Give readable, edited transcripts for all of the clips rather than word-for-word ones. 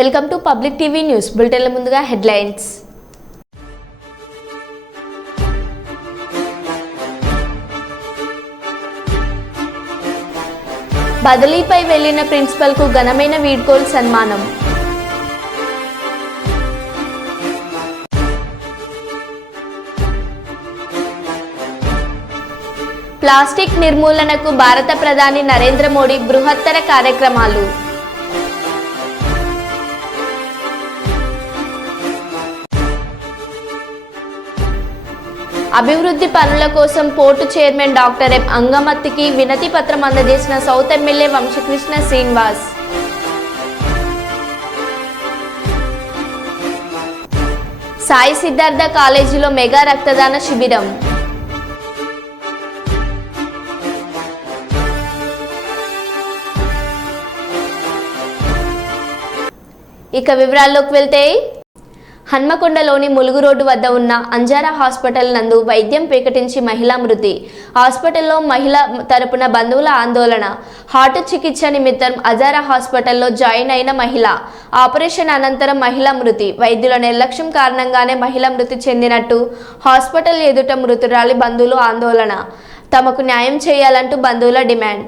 Welcome to public TV news బులెటిన్ల ముందుగా headlines. బదిలీపై వెళ్లిన ప్రిన్సిపల్ కు ఘనమైన వీడ్కోలు సన్మానం. ప్లాస్టిక్ నిర్మూలనకు భారత ప్రధాని నరేంద్ర మోడీ బృహత్తర కార్యక్రమాలు. అభివృద్ధి పనుల కోసం పోర్టు చైర్మన్ డాక్టర్ ఎం అంగమత్తికి వినతి పత్రం అందజేసిన సౌత్ ఎమ్మెల్యే వంశకృష్ణ శ్రీనివాస్. సాయి సిద్ధార్థ కాలేజీలో మెగా రక్తదాన శిబిరం. ఇక వివరాల్లోకి వెళ్తే, హన్మకొండలోని ములుగు రోడ్డు వద్ద ఉన్న అంజారా హాస్పిటల్ నందు వైద్యం ప్రకటించి మహిళా మృతి. హాస్పిటల్లో మహిళ తరపున బంధువుల ఆందోళన. హార్ట్ చికిత్స నిమిత్తం అంజారా హాస్పిటల్లో జాయిన్ అయిన మహిళ ఆపరేషన్ అనంతరం మహిళ మృతి. వైద్యుల నిర్లక్ష్యం కారణంగానే మహిళ మృతి చెందినట్టు హాస్పిటల్ ఎదుట మృతురాలి బంధువులు ఆందోళన. తమకు న్యాయం చేయాలంటూ బంధువుల demand.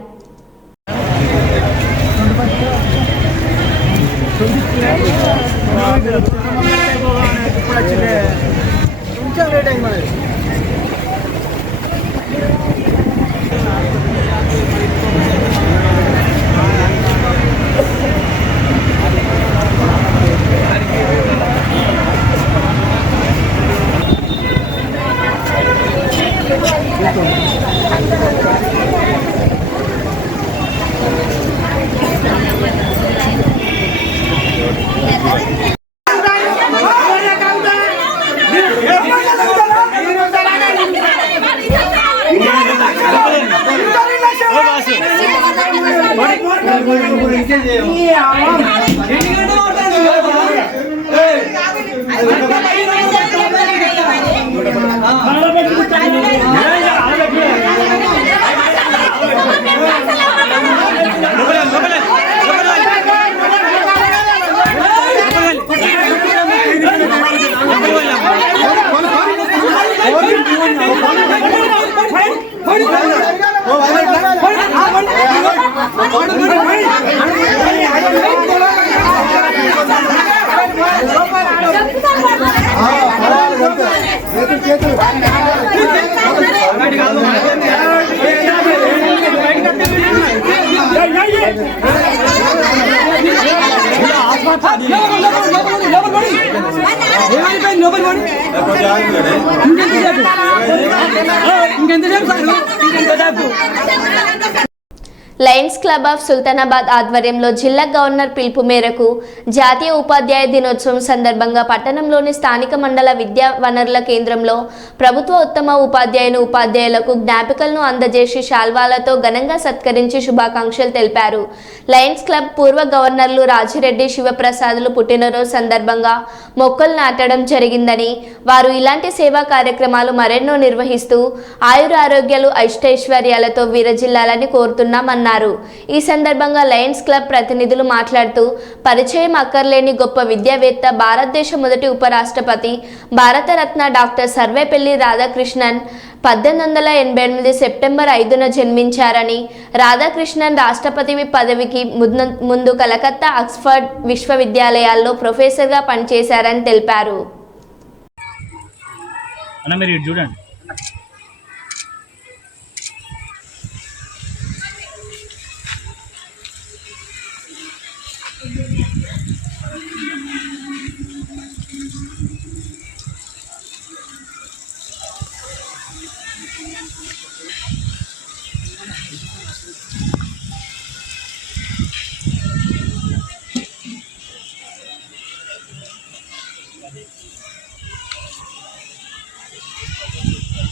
Lions club of Sultanabad ఆధ్వర్యంలో జిల్లా గవర్నర్ పిలుపు మేరకు జాతీయ ఉపాధ్యాయ దినోత్సవం సందర్భంగా పట్టణంలోని స్థానిక మండల విద్యా వనరుల కేంద్రంలో ప్రభుత్వ ఉత్తమ ఉపాధ్యాయులకు జ్ఞాపికలను అందజేసి శాల్వాలతో ఘనంగా సత్కరించి శుభాకాంక్షలు తెలిపారు. లయన్స్ క్లబ్ పూర్వ గవర్నర్లు రాజిరెడ్డి శివప్రసాదులు పుట్టినరోజు సందర్భంగా మొక్కలు నాటడం జరిగిందని, వారు ఇలాంటి సేవా కార్యక్రమాలు మరెన్నో నిర్వహిస్తూ ఆయురారోగ్యాలు అష్టైశ్వర్యాలతో విరజిల్లాలని కోరుతున్నామన్నారు. ఈ సందర్భంగా లయన్స్ క్లబ్ ప్రతినిధులు మాట్లాడుతూ, పరిచయం అక్కర్లేని గొప్ప విద్యావేత్త, భారతదేశ మొదటి ఉపరాష్ట్రపతి, భారతరత్న డాక్టర్ సర్వేపల్లి రాధాకృష్ణన్ 1888 సెప్టెంబర్ 5న జన్మించారని, రాధాకృష్ణన్ రాష్ట్రపతి పదవికి ముందు కలకత్తా, ఆక్స్ఫర్డ్ విశ్వవిద్యాలయాల్లో ప్రొఫెసర్గా పనిచేశారని తెలిపారు.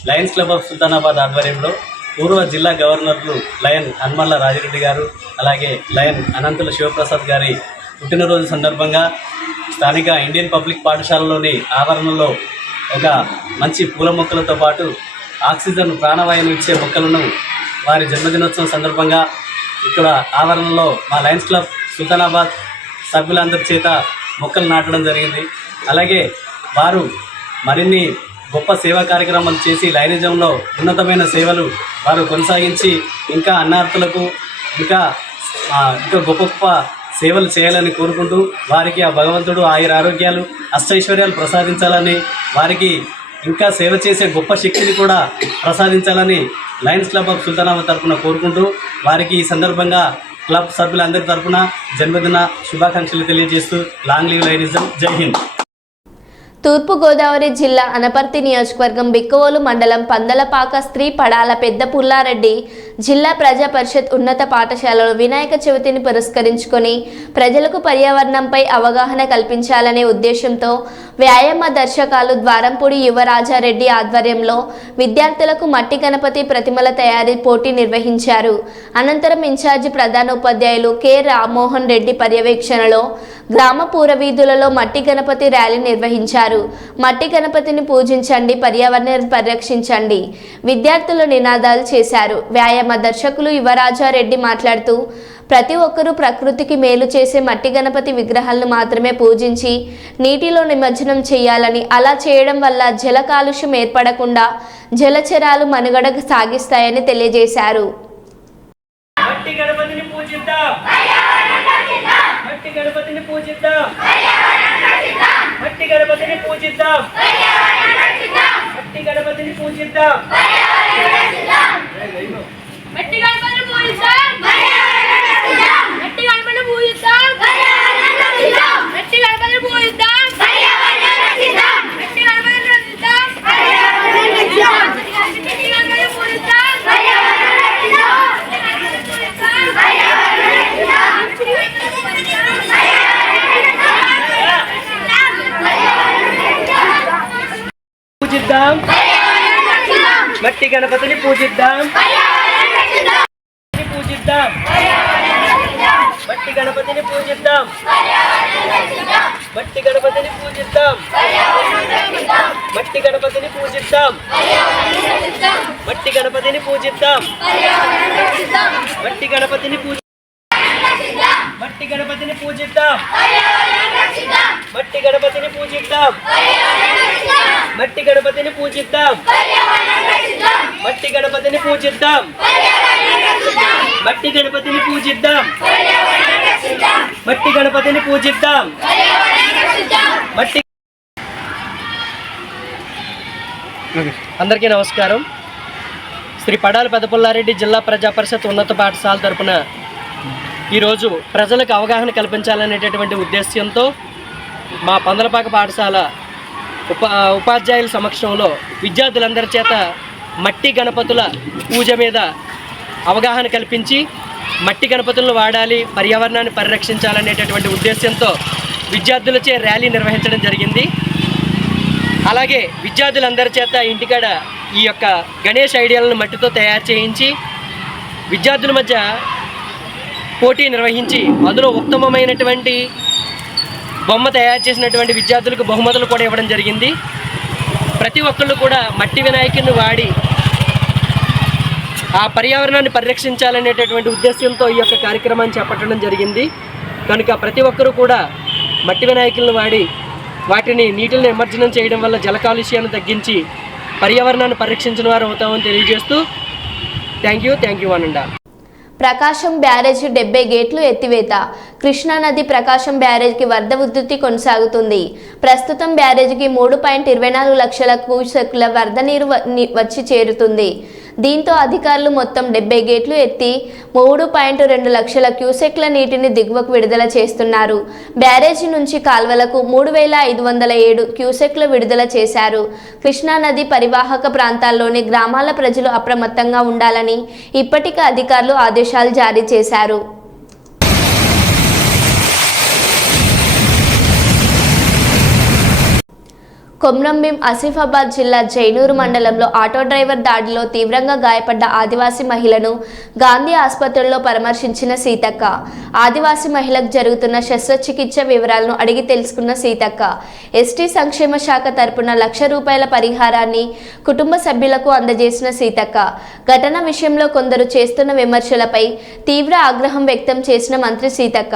లయన్స్ క్లబ్ ఆఫ్ సుల్తానాబాద్ ఆధ్వర్యంలో పూర్వ జిల్లా గవర్నర్లు లయన్ హన్మల్ల రాజిరెడ్డి గారు, అలాగే లయన్ అనంతుల శివప్రసాద్ గారి పుట్టినరోజు సందర్భంగా స్థానిక ఇండియన్ పబ్లిక్ పాఠశాలలోని ఆవరణలో ఒక మంచి పూల మొక్కలతో పాటు ఆక్సిజన్ ప్రాణవాయువును ఇచ్చే మొక్కలను వారి జన్మదినోత్సవం సందర్భంగా ఇక్కడ ఆవరణలో మా లయన్స్ క్లబ్ సుల్తానాబాద్ సభ్యులందరి చేత మొక్కలు నాటడం జరిగింది. అలాగే వారు మరిన్ని గొప్ప సేవా కార్యక్రమాలు చేసి లైనిజంలో ఉన్నతమైన సేవలు వారు కొనసాగించి ఇంకా అన్నార్థులకు ఇంకా గొప్ప గొప్ప సేవలు చేయాలని కోరుకుంటూ వారికి ఆ భగవంతుడు ఆయుర ఆరోగ్యాలు అష్టైశ్వర్యాలు ప్రసాదించాలని వారికి ఇంకా సేవ చేసే గొప్ప శక్తిని కూడా ప్రసాదించాలని లయన్స్ క్లబ్ ఆఫ్ సుల్తానాబాద్ తరఫున కోరుకుంటూ వారికి ఈ సందర్భంగా క్లబ్ సభ్యులందరి తరఫున జన్మదిన శుభాకాంక్షలు తెలియజేస్తూ లాంగ్ లీవ్ లయనిజం. జై హింద్. తూర్పుగోదావరి జిల్లా అనపర్తి నియోజకవర్గం బిక్కవోలు మండలం పందలపాక స్త్రీ పడాల పెద్ద పుల్లారెడ్డి జిల్లా ప్రజా పరిషత్ ఉన్నత పాఠశాలలో వినాయక చవితిని పురస్కరించుకొని ప్రజలకు పర్యావరణంపై అవగాహన కల్పించాలనే ఉద్దేశంతో వ్యాయామ దర్శకాలు ద్వారంపూడి యువరాజారెడ్డి ఆధ్వర్యంలో విద్యార్థులకు మట్టి గణపతి ప్రతిమల తయారీ పోటీ నిర్వహించారు. అనంతరం ఇన్ఛార్జి ప్రధానోపాధ్యాయులు కె రామ్మోహన్ రెడ్డి పర్యవేక్షణలో గ్రామ పూరవీధులలో మట్టి గణపతి ర్యాలీ నిర్వహించారు. మట్టి గణపతిని పూజించండి, పర్యావరణాన్ని పరిరక్షించండి విద్యార్థులు నినాదాలు చేశారు. వ్యాయామ దర్శకులు యువరాజారెడ్డి మాట్లాడుతూ ప్రతి ఒక్కరూ ప్రకృతికి మేలు చేసే మట్టి గణపతి విగ్రహాలను మాత్రమే పూజించి నీటిలో నిమజ్జనం చేయాలని, అలా చేయడం వల్ల జల కాలుష్యం ఏర్పడకుండా జలచరాలు మనుగడ సాగిస్తాయని తెలియజేశారు. మట్టి గణపతిని పూజిద్దాం, మట్టి గణపతిని పూజిద్దాం, మట్టి గణపతిని పూజిద్దాం, మట్టి గణపతిని పూజిద్దాం, మట్టి గణపతిని పూజిద్దాం, మట్టి గణపతిని పూజిద్దాం, మట్టి గణపతిని పూజిద్దాం, మట్టి గణపతిని రక్షిద్దాం, మట్టి గణపతిని పూజిద్దాం. పూజిద్దాం, మట్టి గణపతిని పూజిద్దాం, పూజిద్దాం, మట్టి గణపతిని పూజిద్దాం, మట్టి గణపతిని పూజిద్దాం, మట్టి గణపతిని పూజిద్దాం, మట్టి గణపతిని పూజిద్దాం, మట్టి గణపతిని మట్టి గణపతిని పూజిద్దాం, మట్టి గణపతిని పూజిద్దాం, మట్టి గణపతిని పూజిద్దాం, మట్టి గణపతిని పూజిద్దాం, మట్టి గణపతిని పూజిద్దాం, మట్టి గణపతిని పూజిద్దాం, మట్టి. అందరికీ నమస్కారం. శ్రీ పడాల పెద్ద పుల్లారెడ్డి జిల్లా ప్రజా పరిషత్ ఉన్నత పాఠశాల తరపున ఈరోజు ప్రజలకు అవగాహన కల్పించాలనేటటువంటి ఉద్దేశ్యంతో మా పందలపాక పాఠశాల ఉపాధ్యాయుల సమక్షంలో విద్యార్థులందరి చేత మట్టి గణపతుల పూజ మీద అవగాహన కల్పించి మట్టి గణపతులను వాడాలి, పర్యావరణాన్ని పరిరక్షించాలనేటటువంటి ఉద్దేశంతో విద్యార్థులచే ర్యాలీ నిర్వహించడం జరిగింది. అలాగే విద్యార్థులందరి చేత ఇంటికాడ ఈ యొక్క గణేష్ ఐడియాలను మట్టితో తయారు చేయించి విద్యార్థుల మధ్య పోటీ నిర్వహించి అందులో ఉత్తమమైనటువంటి బొమ్మ తయారు చేసినటువంటి విద్యార్థులకు బహుమతులు కూడా ఇవ్వడం జరిగింది. ప్రతి ఒక్కళ్ళు కూడా మట్టి వినాయకుడిని వాడి ఆ పర్యావరణాన్ని పరిరక్షించాలనేటటువంటి ఉద్దేశంతో ఈ యొక్క కార్యక్రమాన్ని చేపట్టడం జరిగింది. కనుక ప్రతి ఒక్కరూ కూడా మట్టి వినాయకులను వాడి వాటిని నీటిని నిమజ్జనం చేయడం వల్ల జల కాలుష్యాన్ని తగ్గించి పర్యావరణాన్ని పరిరక్షించిన వారు అవుతామని తెలియజేస్తూ థ్యాంక్ యూ అనండా. ప్రకాశం బ్యారేజీ 70 గేట్లు ఎత్తివేత. కృష్ణానది ప్రకాశం బ్యారేజీకి వరద ఉధృతి కొనసాగుతుంది. ప్రస్తుతం బ్యారేజీకి 3.24 లక్షల క్యూసెక్ల వరద నీరు వచ్చి చేరుతుంది. దీంతో అధికారులు మొత్తం 70 గేట్లు ఎత్తి 3.2 లక్షల క్యూసెక్ల నీటిని దిగువకు విడుదల చేస్తున్నారు. బ్యారేజీ నుంచి కాల్వలకు 3,507 క్యూసెక్ల విడుదల చేశారు. కృష్ణానది పరివాహక ప్రాంతాల్లోని గ్రామాల ప్రజలు అప్రమత్తంగా ఉండాలని ఇప్పటికే అధికారులు ఆదేశాలు జారీ చేశారు. కొమ్రంభీం ఆసిఫాబాద్ జిల్లా జైనూరు మండలంలో ఆటో డ్రైవర్ దాడిలో తీవ్రంగా గాయపడ్డ ఆదివాసీ మహిళను గాంధీ ఆసుపత్రిలో పరామర్శించిన సీతక్క. ఆదివాసీ మహిళకు జరుగుతున్న శస్త్రచికిత్స వివరాలను అడిగి తెలుసుకున్న సీతక్క ఎస్టీ సంక్షేమ శాఖ తరపున ₹1,00,000 పరిహారాన్ని కుటుంబ సభ్యులకు అందజేసిన సీతక్క ఘటన విషయంలో కొందరు చేస్తున్న విమర్శలపై తీవ్ర ఆగ్రహం వ్యక్తం చేసిన మంత్రి సీతక్క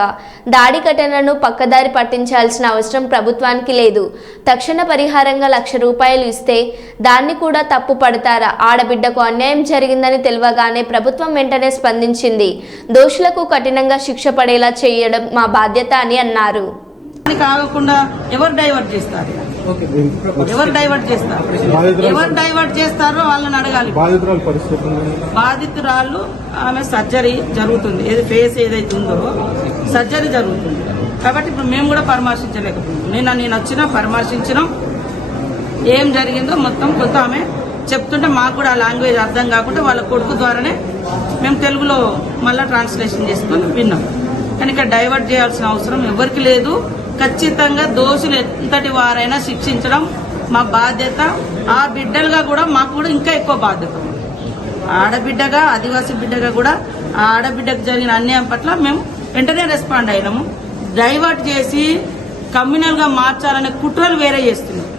దాడి ఘటనను పక్కదారి పట్టించాల్సిన అవసరం ప్రభుత్వానికి లేదు. తక్షణ పరిహారంగా ₹1,00,000 ఇస్తే దాన్ని కూడా తప్పు పడతారా? ఆడబిడ్డకు అన్యాయం జరిగిందని తెలియగానే ప్రభుత్వం వెంటనే స్పందించింది. దోషులకు కఠినంగా శిక్ష పడేలా చేయడం మా బాధ్యత అని అన్నారు. కాకుండా ఎవరు డైవర్ట్ చేస్తారు? ఎవరు డైవర్ట్ చేస్తారో వాళ్ళని అడగాలి. బాధితురాలు ఆమె సర్జరీ జరుగుతుంది, ఏది ఫేస్ ఏదైతే ఉందో సర్జరీ జరుగుతుంది కాబట్టి ఇప్పుడు మేము కూడా పరామర్శించలేకపోతున్నాం. నేను వచ్చినా పరామర్శించినాం, ఏం జరిగిందో మొత్తం కొంత ఆమె చెప్తుంటే మాకు కూడా ఆ లాంగ్వేజ్ అర్థం కాకుండా వాళ్ళ కొడుకు ద్వారానే మేము తెలుగులో మళ్ళీ ట్రాన్స్లేషన్ చేసుకొని విన్నాం. కానీ ఇక్కడ డైవర్ట్ చేయాల్సిన అవసరం ఎవరికి లేదు. ఖచ్చితంగా దోషులు ఎంతటి వారైనా శిక్షించడం మా బాధ్యత. ఆ బిడ్డలుగా కూడా మాకు కూడా ఇంకా ఎక్కువ బాధ్యత. ఆడబిడ్డగా, ఆదివాసీ బిడ్డగా కూడా ఆ ఆడబిడ్డకు జరిగిన అన్యాయం పట్ల మేము వెంటనే రెస్పాండ్ అయినాము. డైవర్ట్ చేసి కమ్యూనల్ గా మార్చాలనే కుట్రలు వేరే చేస్తున్నారు.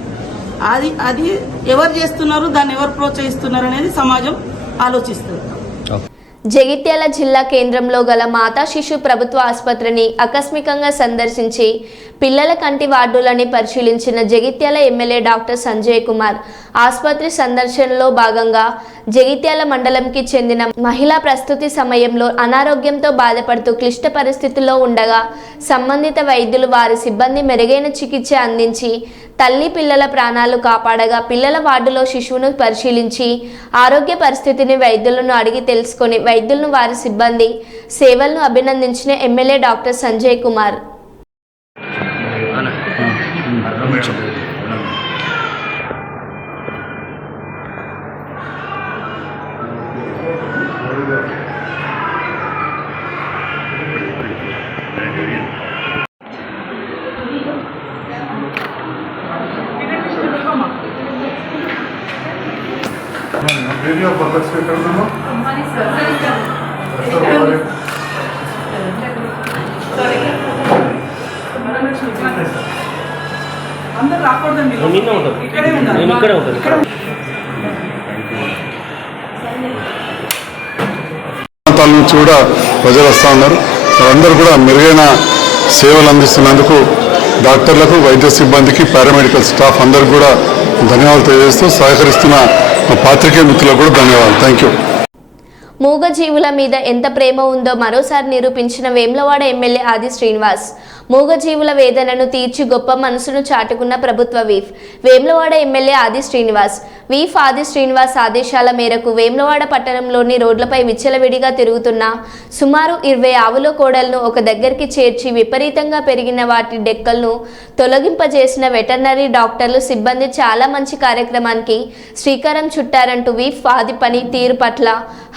అది ఎవరు చేస్తున్నారు, దాన్ని ఎవరు ప్రోత్సహిస్తున్నారు అనేది సమాజం ఆలోచిస్తుంది. జగిత్యాల జిల్లా కేంద్రంలో గల మాతా శిశు ప్రభుత్వ ఆసుపత్రిని ఆకస్మికంగా సందర్శించి పిల్లల కంటి వార్డులని పరిశీలించిన జగిత్యాల ఎమ్మెల్యే డాక్టర్ సంజయ్ కుమార్ ఆసుపత్రి సందర్శనలో భాగంగా జగిత్యాల మండలంకి చెందిన మహిళ ప్రస్తుతి సమయంలో అనారోగ్యంతో బాధపడుతూ క్లిష్ట పరిస్థితుల్లో ఉండగా సంబంధిత వైద్యులు వారి సిబ్బంది మెరుగైన చికిత్స అందించి తల్లి పిల్లల ప్రాణాలు కాపాడగా పిల్లల వార్డులో శిశువును పరిశీలించి ఆరోగ్య పరిస్థితిని వైద్యులను అడిగి తెలుసుకొని వైద్యులను వారి సిబ్బంది సేవలను అభినందించిన MLA doctor Sanjay Kumar. Video of birth certificate number? అందరూ రాకూడదండి, ఇక్కడే ఉండాలి. ప్రాంతాల నుంచి కూడా ప్రజలు వస్తూ ఉన్నారు. వారందరూ కూడా మెరుగైన సేవలు అందిస్తున్నందుకు డాక్టర్లకు, వైద్య సిబ్బందికి, పారామెడికల్ స్టాఫ్ అందరికీ కూడా ధన్యవాదాలు తెలియజేస్తూ సహకరిస్తున్న మా పాత్రికేయ మిత్రులకు కూడా ధన్యవాదాలు. Thank you. మూగజీవుల మీద ఎంత ప్రేమ ఉందో మరోసారి నిరూపించిన వేములవాడ ఎమ్మెల్యే ఆది శ్రీనివాస్. మూగజీవుల వేదనను తీర్చి గొప్ప మనసును చాటుకున్న ప్రభుత్వ వీఫ్ వేములవాడ ఎమ్మెల్యే ఆది శ్రీనివాస్. వీఫ్ ఆది శ్రీనివాస్ ఆదేశాల మేరకు వేములవాడ పట్టణంలోని రోడ్లపై విచ్చలవిడిగా తిరుగుతున్న సుమారు 20 ఆవుల కోడలను ఒక దగ్గరికి చేర్చి విపరీతంగా పెరిగిన వాటి డెక్కలను తొలగింపజేసిన వెటర్నరీ డాక్టర్లు సిబ్బంది చాలా మంచి కార్యక్రమానికి శ్రీకారం చుట్టారంటూ వీఫ్ ఆది పని తీరు పట్ల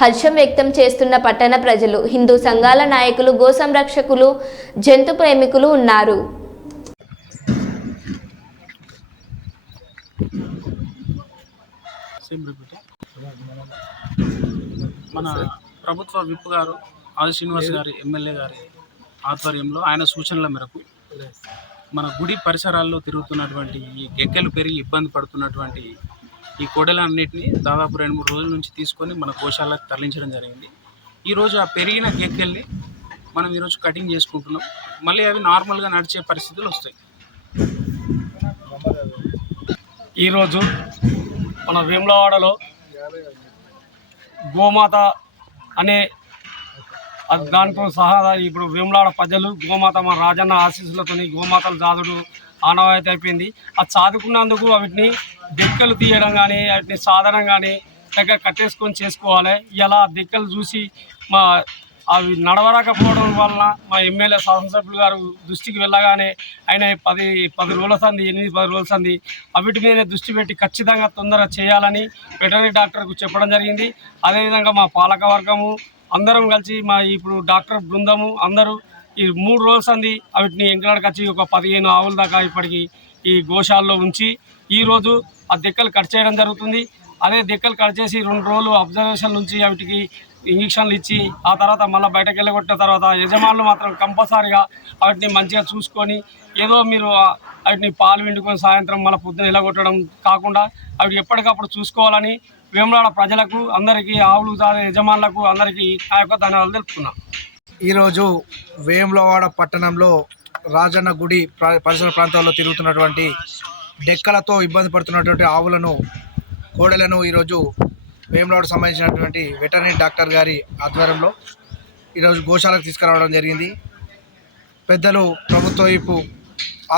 హర్షం వ్యక్తం చేస్తున్న పట్టణ ప్రజలు, హిందూ సంఘాల నాయకులు, గో సంరక్షకులు, జంతు ప్రేమికులు ఉన్నారు. మన ప్రభుత్వ విప్ గారు ఆది శ్రీనివాస్ గారి ఎమ్మెల్యే గారి ఆధ్వర్యంలో ఆయన సూచనల మేరకు మన గుడి పరిసరాల్లో తిరుగుతున్నటువంటి ఈ గెగ్గలు పెరిగి ఇబ్బంది పడుతున్నటువంటి ఈ కోడెలన్నింటినీ దాదాపు 2-3 రోజుల నుంచి తీసుకొని మన గోశాలకు తరలించడం జరిగింది. ఈరోజు ఆ పెరిగిన గెగ్గల్ని మనం ఈరోజు కటింగ్ చేసుకుంటున్నాం. మళ్ళీ అవి నార్మల్గా నడిచే పరిస్థితులు వస్తాయి. ఈరోజు మన వేములవాడలో గోమాత అనే దాంతో సహా ఇప్పుడు వేములవాడ ప్రజలు గోమాత మన రాజన్న ఆశీస్సులతో గోమాతలు జాదుడు ఆనవాయితీ అయిపోయింది. అది సాదుకున్నందుకు వాటిని డెక్కలు తీయడం కానీ వాటిని సాధనం కానీ దగ్గర కట్టేసుకొని చేసుకోవాలి. ఇలా డెక్కలు చూసి మా అవి నడవరాకపోవడం వలన మా ఎమ్మెల్యే శాసనసభ్యులు గారు దృష్టికి వెళ్ళగానే ఆయన 10 రోజుల సంది 8-10 రోజుల సంది అవిటి మీదనే దృష్టి పెట్టి ఖచ్చితంగా తొందరగా చేయాలని వెటర్నరీ డాక్టర్కు చెప్పడం జరిగింది. అదేవిధంగా మా పాలక వర్గము అందరం కలిసి మా ఇప్పుడు డాక్టర్ బృందము అందరూ ఈ 3 రోజుల సంది వాటిని ఎంకలాడకొచ్చి ఒక 15 ఆవుల దాకా ఇప్పటికి ఈ గోశాలలో ఉంచి ఈరోజు ఆ దెక్కలు కట్ చేయడం జరుగుతుంది. అదే దెక్కలు కట్ చేసి 2 రోజులు అబ్జర్వేషన్ నుంచి వాటికి ఇంజక్షన్లు ఇచ్చి ఆ తర్వాత మళ్ళీ బయటకు వెళ్ళగొట్టిన తర్వాత యజమానులు మాత్రం కంపల్సరీగా వాటిని మంచిగా చూసుకొని ఏదో మీరు వాటిని పాలు విండుకొని సాయంత్రం మళ్ళీ పొద్దున వెళ్ళగొట్టడం కాకుండా అవి ఎప్పటికప్పుడు చూసుకోవాలని వేములవాడ ప్రజలకు అందరికీ ఆవులు యజమానులకు అందరికీ నా యొక్క ధన్యవాదాలు తెలుపుతున్నాను. ఈరోజు వేములవాడ పట్టణంలో రాజన్న గుడి పరిసర ప్రాంతాల్లో తిరుగుతున్నటువంటి డెక్కలతో ఇబ్బంది పడుతున్నటువంటి ఆవులను కోడెలను ఈరోజు వేములవాడకు సంబంధించినటువంటి వెటర్నరీ డాక్టర్ గారి ఆధ్వర్యంలో ఈరోజు గోశాలకు తీసుకురావడం జరిగింది. పెద్దలు ప్రభుత్వ వైపు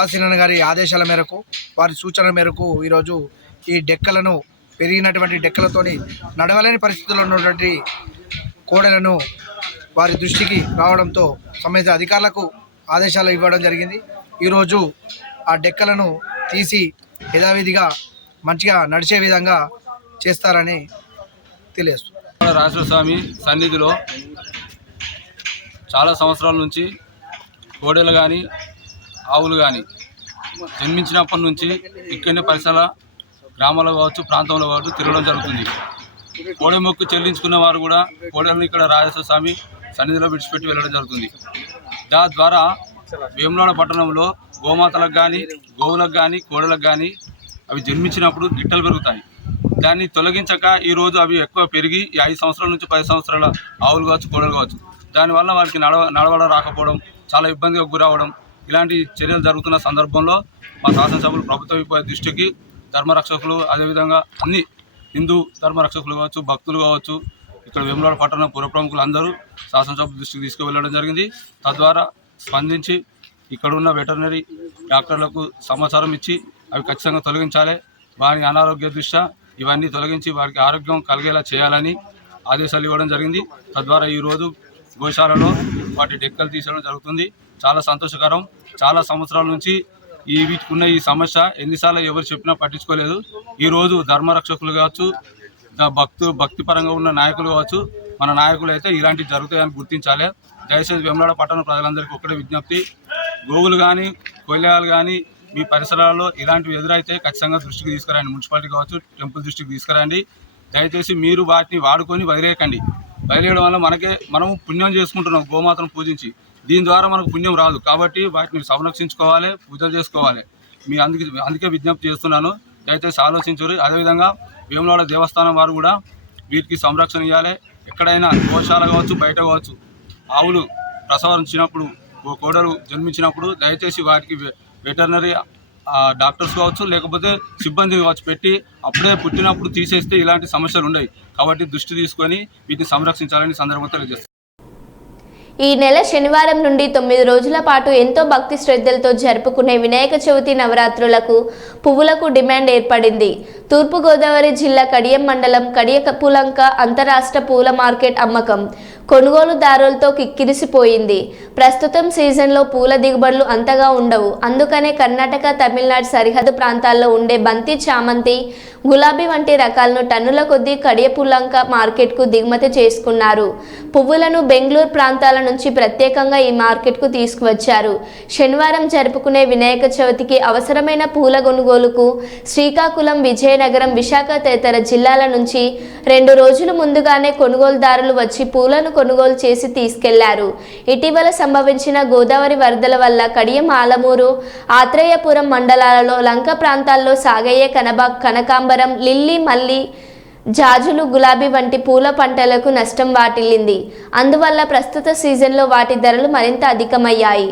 ఆశీనన్న గారి ఆదేశాల మేరకు వారి సూచనల మేరకు ఈరోజు ఈ డెక్కలను పెరిగినటువంటి డెక్కలతోని నడవలేని పరిస్థితుల్లో ఉన్నటువంటి కోడెలను వారి దృష్టికి రావడంతో సంబంధిత అధికారులకు ఆదేశాలు ఇవ్వడం జరిగింది. ఈరోజు ఆ డెక్కలను తీసి యథావిధిగా మంచిగా నడిచే విధంగా చేస్తారని తెలియజేస్తుంది. రాజస్వామి సన్నిధిలో చాలా సంవత్సరాల నుంచి కోడెలు కానీ ఆవులు కానీ జన్మించినప్పటి నుంచి ఇక్కడనే పరిసర గ్రామాల్లో కావచ్చు ప్రాంతంలో కావచ్చు తిరగడం జరుగుతుంది. కోడె మొక్కు చెల్లించుకున్న వారు కూడా కోడెలను ఇక్కడ రాజస్వామి సన్నిధిలో విడిచిపెట్టి వెళ్ళడం జరుగుతుంది. దాని ద్వారా వేములవాడ పట్టణంలో గోమాతలకు కానీ గోవులకు కానీ కోడలకు కానీ అవి జన్మించినప్పుడు గిట్టలు పెరుగుతాయి. దాన్ని తొలగించక ఈరోజు అవి ఎక్కువ పెరిగి 5 సంవత్సరాల నుంచి 10 సంవత్సరాల ఆవులు కావచ్చు కోడలు కావచ్చు దానివల్ల వారికి నడవడం రాకపోవడం చాలా ఇబ్బందిగా గురవడం ఇలాంటి చర్యలు జరుగుతున్న సందర్భంలో మా శాసనసభ్యులు ప్రభుత్వ దృష్టికి ధర్మరక్షకులు అదేవిధంగా అన్ని హిందూ ధర్మరక్షకులు కావచ్చు భక్తులు కావచ్చు ఇక్కడ వేములవాడ పట్టణ పుర ప్రముఖులు అందరూ శాసనసభ దృష్టికి తీసుకువెళ్ళడం జరిగింది. తద్వారా స్పందించి ఇక్కడున్న వెటర్నరీ డాక్టర్లకు సమాచారం ఇచ్చి అవి ఖచ్చితంగా తొలగించాలి. వారి అనారోగ్య దృష్ట్యా ఇవన్నీ తొలగించి వారికి ఆరోగ్యం కలిగేలా చేయాలని ఆదేశాలు ఇవ్వడం జరిగింది. తద్వారా ఈరోజు గోశాలలో వాటి డెక్కలు తీసడం జరుగుతుంది. చాలా సంతోషకరం. చాలా సంవత్సరాల నుంచి వీటికున్న ఈ సమస్య ఎన్నిసార్లు ఎవరు చెప్పినా పట్టించుకోలేదు. ఈరోజు ధర్మరక్షకులు కావచ్చు భక్తిపరంగా ఉన్న నాయకులు కావచ్చు మన నాయకులు అయితే ఇలాంటివి జరుగుతాయని గుర్తించాలి. దయచేసి వేములవాడ పట్టణ ప్రజలందరికీ ఒకటే విజ్ఞప్తి, గోవులు కానీ కొయ్యాలు కానీ మీ పరిసరాల్లో ఇలాంటివి ఎదురైతే ఖచ్చితంగా దృష్టికి తీసుకురండి. మున్సిపాలిటీ కావచ్చు టెంపుల్ దృష్టికి తీసుకురండి. దయచేసి మీరు వాటిని వాడుకొని వదిలేయకండి. వదిలేయడం వల్ల మనము పుణ్యం చేసుకుంటున్నాం గోమాతను పూజించి. దీని ద్వారా మనకు పుణ్యం రాదు. కాబట్టి వాటిని సంరక్షించుకోవాలి, పూజలు చేసుకోవాలి. అందుకే విజ్ఞప్తి చేస్తున్నాను. దయచేసి ఆలోచించరు. అదేవిధంగా వేములవాడ దేవస్థానం వారు కూడా వీటికి సంరక్షణ ఇవ్వాలి. ఎక్కడైనా గోశాల కావచ్చు బయట కావచ్చు ఆవులు ప్రసవించినప్పుడు కోడలు జన్మించినప్పుడు దయచేసి వాటికి వెటర్నరీ డాక్టర్స్ కావచ్చు లేకపోతే సిబ్బంది కావచ్చు పెట్టి అప్పుడే పుట్టినప్పుడు తీసేస్తే ఇలాంటి సమస్యలు ఉన్నాయి. కాబట్టి దృష్టి తీసుకొని వీటిని సంరక్షించాలని సందర్భంగా తెలియజేస్తారు. ఈ నెల శనివారం నుండి 9 రోజుల పాటు ఎంతో భక్తి శ్రద్ధలతో జరుపుకునే వినాయక చవితి నవరాత్రులకు పువ్వులకు డిమాండ్ ఏర్పడింది. తూర్పుగోదావరి జిల్లా కడియం మండలం కడియపులంక అంతరాష్ట్ర పూల మార్కెట్ అమ్మకం కొనుగోలుదారులతో కిక్కిరిసిపోయింది. ప్రస్తుతం సీజన్లో పూల దిగుబడులు అంతగా ఉండవు. అందుకనే కర్ణాటక తమిళనాడు సరిహద్దు ప్రాంతాల్లో ఉండే బంతి చామంతి గులాబీ వంటి రకాలను టన్నుల కొద్దీ కడియపులంక మార్కెట్కు దిగుమతి చేసుకున్నారు. పువ్వులను బెంగళూరు ప్రాంతాల నుంచి ప్రత్యేకంగా ఈ మార్కెట్కు తీసుకువచ్చారు. శనివారం జరుపుకునే వినాయక చవితికి అవసరమైన పూల కొనుగోలుకు శ్రీకాకుళం, విజయనగరం, విశాఖ తదితర జిల్లాల నుంచి 2 రోజులు ముందుగానే కొనుగోలుదారులు వచ్చి పూలను కొనుగోలు చేసి తీసుకెళ్లారు. ఇటీవల సంభవించిన గోదావరి వరదల వల్ల కడియం, ఆలమూరు, ఆత్రేయపురం మండలాలలో లంక ప్రాంతాల్లో సాగయ్యే కనకాంబరం, లిల్లీ, మల్లి, జాజులు, గులాబీ వంటి పూల పంటలకు నష్టం వాటిల్లింది. అందువల్ల ప్రస్తుత సీజన్లో వాటి ధరలు మరింత అధికమయ్యాయి.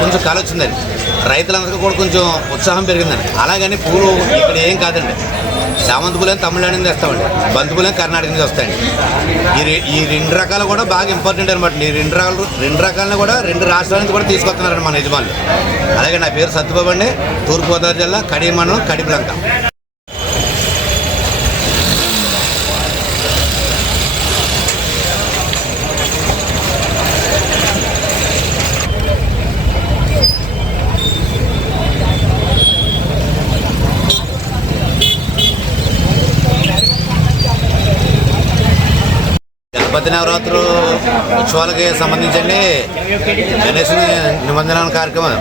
కొంచెం కాలు వచ్చిందండి. రైతులందరికీ కూడా కొంచెం ఉత్సాహం పెరిగిందండి. అలాగని పూలు ఇక్కడ ఏం కాదండి, చామంతి పూలని తమిళనాడు నుంచి వస్తామండి, బంతి పూలని కర్ణాటక నుంచి వస్తాయండి. ఈ రెండు రకాలు కూడా బాగా ఇంపార్టెంట్ అనమాట. ఈ రెండు రకాలను కూడా 2 రాష్ట్రాల నుంచి కూడా తీసుకొస్తున్నారండి మన యజమానులు. అలాగే నా పేరు సత్యబాబు అండి, తూర్పుగోదావరి జిల్లా కడియ మండలం కడిపిలంక. గణపతి నవరాత్రులు ఉత్సవాలకి సంబంధించండి గణేష్ నిమజ్జన కార్యక్రమం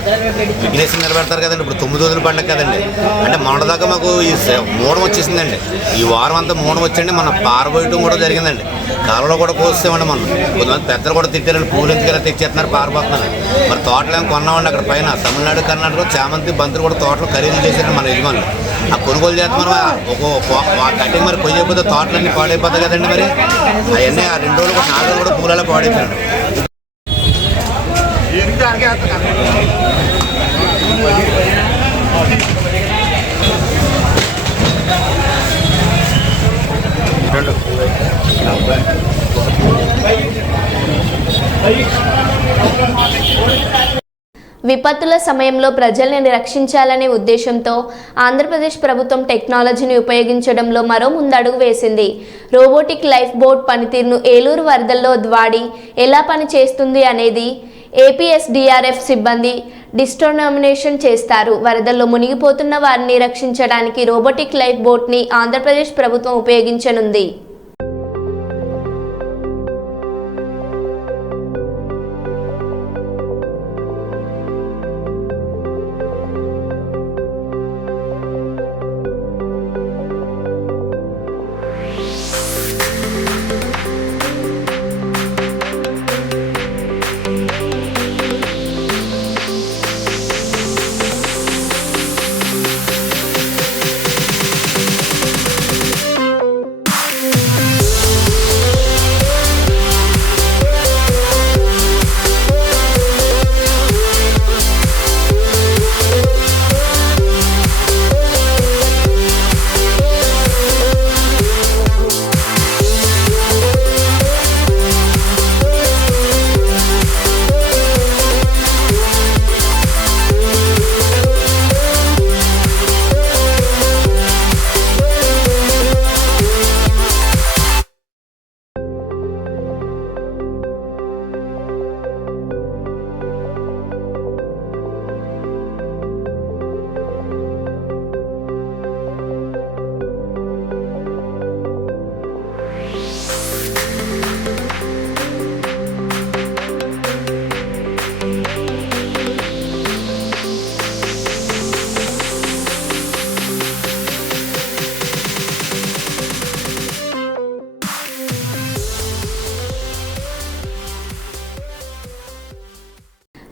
విఘ్నేశ్వరం నిలబెడతారు కదండి. ఇప్పుడు 9 రోజుల పండుగ కదండి. అంటే మొన్నదాకా మాకు ఈ మూడం వచ్చేసిందండి. ఈ వారం అంతా మూడం వచ్చండి. మన పారబోయటం కూడా జరిగిందండి. కాలంలో కూడా కోసేమండి. మనం కొంతమంది పెద్దలు కూడా తిట్టారండి, పూలు ఎందుకలా తెచ్చేస్తున్నారు, పారిపోతున్నారు. మరి తోటలు ఏమో కొన్నామండి. అక్కడ పైన తమిళనాడు కర్ణాటక చామంతి బంతులు కూడా తోటలు ఖరీదు చేశారండి మన యజమానులు. ఆ కొనుగోలు చేస్తున్నారు. ఒక కటింగ్ మరి కొయ్యకపోతే తోటలన్నీ పాడైపోతాయి కదండి. మరి అవన్నీ ఆ 2 రోజులు కూడా 4 రోజులు కూడా పూలలో పాడైపోయాడు. విపత్తుల సమయంలో ప్రజల్ని రక్షించాలనే ఉద్దేశంతో ఆంధ్రప్రదేశ్ ప్రభుత్వం టెక్నాలజీని ఉపయోగించడంలో మరో ముందడుగు వేసింది. రోబోటిక్ లైఫ్ బోట్ పనితీరును ఏలూరు వరదల్లో వాడి ఎలా పని చేస్తుంది అనేది ఏపీఎస్డీఆర్ఎఫ్ సిబ్బంది డిస్టర్మినేషన్ చేస్తారు. వరదల్లో మునిగిపోతున్న వారిని రక్షించడానికి రోబోటిక్ లైఫ్ బోట్ని ఆంధ్రప్రదేశ్ ప్రభుత్వం ఉపయోగించనుంది.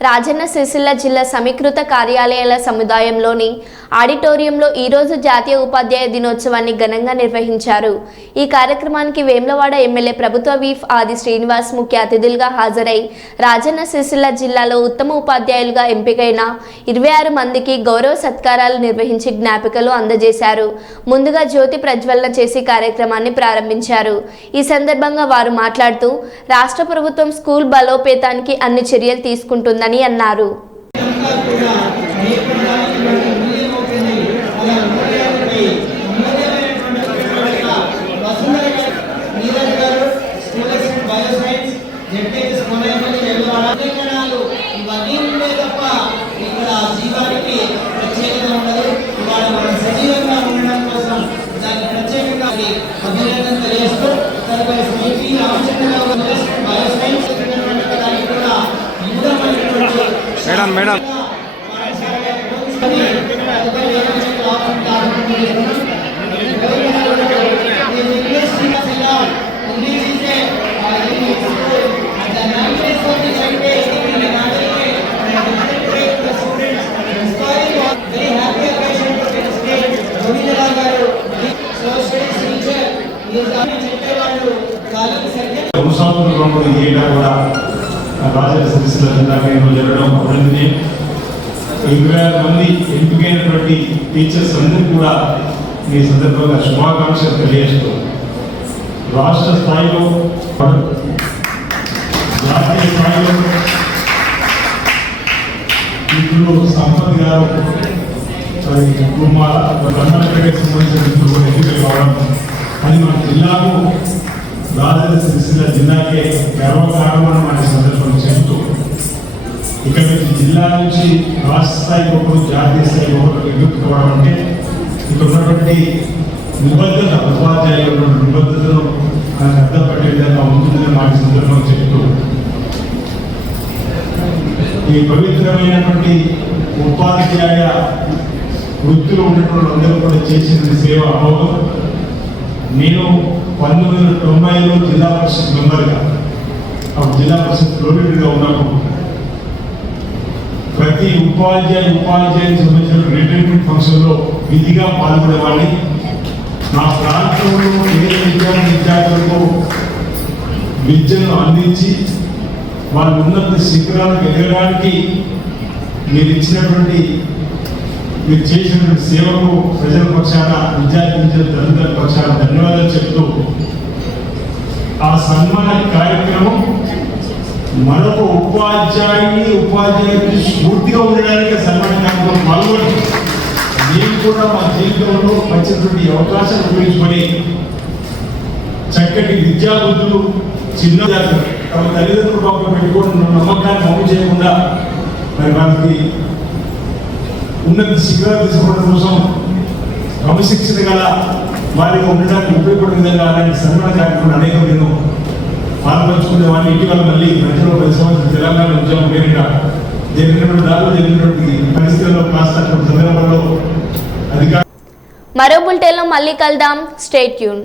రాజన్న సిరిసిల్ల జిల్లా సమీకృత కార్యాలయాల సముదాయంలోని ఆడిటోరియంలో ఈరోజు జాతీయ ఉపాధ్యాయ దినోత్సవాన్ని ఘనంగా నిర్వహించారు. ఈ కార్యక్రమానికి వేములవాడ ఎమ్మెల్యే ప్రభుత్వ వీఫ్ ఆది శ్రీనివాస్ ముఖ్య అతిథులుగా హాజరై రాజన్న సిరిసిల్ల జిల్లాలో ఉత్తమ ఉపాధ్యాయులుగా ఎంపికైన 26 మందికి గౌరవ సత్కారాలు నిర్వహించి జ్ఞాపికలు అందజేశారు. ముందుగా జ్యోతి ప్రజ్వలన చేసి కార్యక్రమాన్ని ప్రారంభించారు. ఈ సందర్భంగా వారు మాట్లాడుతూ రాష్ట్ర ప్రభుత్వం స్కూల్ బలోపేతానికి అన్ని చర్యలు తీసుకుంటుందని అన్నారు. మేడం వంశాంతరంలో ఏటా కూడా రాజన్న సిరిసిల్ల జిల్లా కేంద్రంలో జరగడం అభినందనీయం. 20,000 మంది ఎంపికైనటువంటి టీచర్స్ అందరికీ కూడా ఈ సందర్భంగా శుభాకాంక్షలు తెలియజేస్తూ రాష్ట్ర స్థాయిలో జాతీయ స్థాయిలో ఇప్పుడు సంపత్ గారు కుటుంబాల కర్ణాటకకి సంబంధించిన ఎంపికలు కావడం అది మన జిల్లాకు రాజన్న సిరిసిల్ల జిల్లాకే గర్వకారణం అనే సందర్భం చెబుతూ ఇక్కడ నుంచి జిల్లా నుంచి రాష్ట్ర స్థాయికి ఒకరు జాతీయ స్థాయికి ఒకరు ఎదుర్కోవడం అంటే ఇక్కడ ఉన్నటువంటి నిబద్ధత ఉపాధ్యాయులు ఉన్నటువంటి నిబద్ధతను మనకు అర్థం పట్టే విధంగా ఉంటుందని మాట సందర్భం చెబుతూ ఈ పవిత్రమైనటువంటి ఉపాధ్యాయ వృత్తిలో ఉన్నటువంటి అందరూ కూడా చేసిన సేవ అమోఘం. నేను 1990లో జిల్లా పరిషత్ మెంబర్గా జిల్లా పరిషత్ ప్రోడక్ట్గా ఉన్నప్పుడు ప్రతి ఉపాధ్యాయునికి సంబంధించిన రిటైర్మెంట్ ఫంక్షన్లో విధిగా పాల్గొనేవాడిని. నా ప్రాంతంలో పేద విద్యార్థులకు విద్యను అందించి వాళ్ళ ఉన్నత శిఖరాలకు ఎదగడానికి మీరు చేసినటువంటి సేవకు ప్రజల పక్షాన విద్యార్థి తల్లిదండ్రుల పక్షాన ధన్యవాదాలు చెప్తూ ఆ సన్మాన కార్యక్రమం మరొక ఉపాధ్యాయుడికి స్ఫూర్తిగా ఉండడానికి సన్మాన కార్యక్రమం పాల్గొని మేము కూడా మా జీవితంలో వచ్చినటువంటి అవకాశం ఉపయోగించుకొని చక్కటి విద్యాబుద్ధులు చిన్న తమ తల్లిదండ్రులు పక్కన పెట్టుకొని నమ్మకాన్ని మమ్ము చేయకుండా మరి వారికి ఉన్నత శిఖరాలు తీసుకోవడం కోసం క్రమశిక్షణ గల వారికి ఉండడానికి ఉపయోగపడే విధంగా అలాంటి సన్మాన కార్యక్రమం అనేక నేను పాల్పంచుకునే వాడిని ఇటీవల మళ్ళీ మధ్యలో 10 సంవత్సరాలు తెలంగాణ ఉద్యమం పేరిట జరిగినటువంటి దారిలో జరిగినటువంటి పరిస్థితుల్లో కాస్త సందర్భంలో అధికారులు మరో బులెటిన్లో మళ్ళీ కలుద్దాం. Stay tune.